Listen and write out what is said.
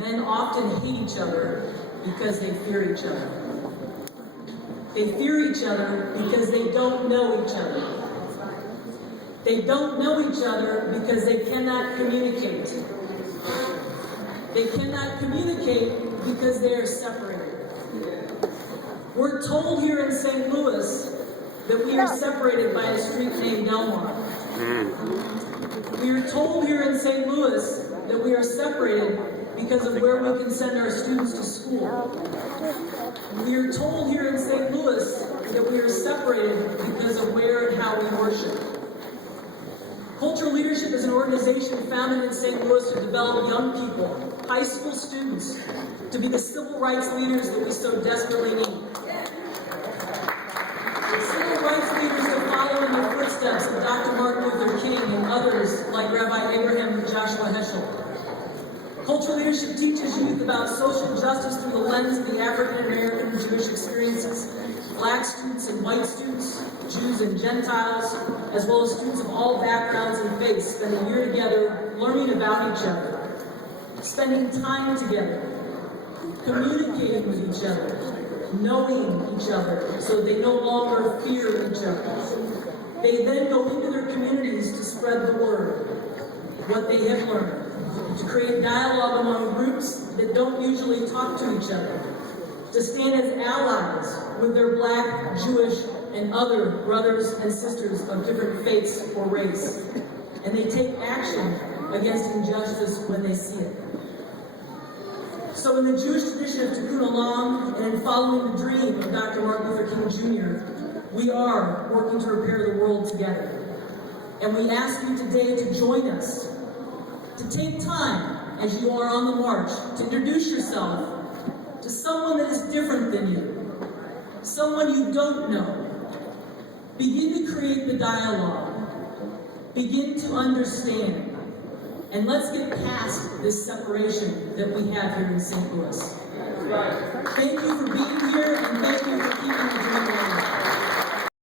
Men often hate each other because they fear each other. They fear each other because they don't know each other. They don't know each other because they cannot communicate. They cannot communicate because they are separated. We're told here in St. Louis that we are separated by a street named Delmar. We are told here in St. Louis that we are separated because of where we can send our students to school. We are told here in St. Louis that we are separated because of where and how we worship. Cultural Leadership is an organization founded in St. Louis to develop young people, high school students, to be the civil rights leaders that we so desperately need. Civil rights leaders that follow in the footsteps of Dr. Martin Luther King and others like Rabbi Abraham and Joshua Heschel. Cultural Leadership teaches youth about social justice through the lens of the African American and Jewish experiences, Black students and white students, Jews and Gentiles, as well as students of all backgrounds and faiths spend a year together learning about each other, spending time together, communicating with each other, knowing each other so they no longer fear each other. They then go into their communities to spread the word, what they have learned, to create dialogue among groups that don't usually talk to each other, to stand as allies with their Black, Jewish, and other brothers and sisters of different faiths or race. And they take action against injustice when they see it. So in the Jewish tradition of Tikkun Olam and in following the dream of Dr. Martin Luther King Jr., we are working to repair the world together. And we ask you today to join us, to take time as you are on the march, to introduce yourself to someone that is different than you, someone you don't know. Begin to create the dialogue. Begin to understand. And let's get past this separation that we have here in St. Louis. Thank you for being here, and thank you for keeping the dream alive.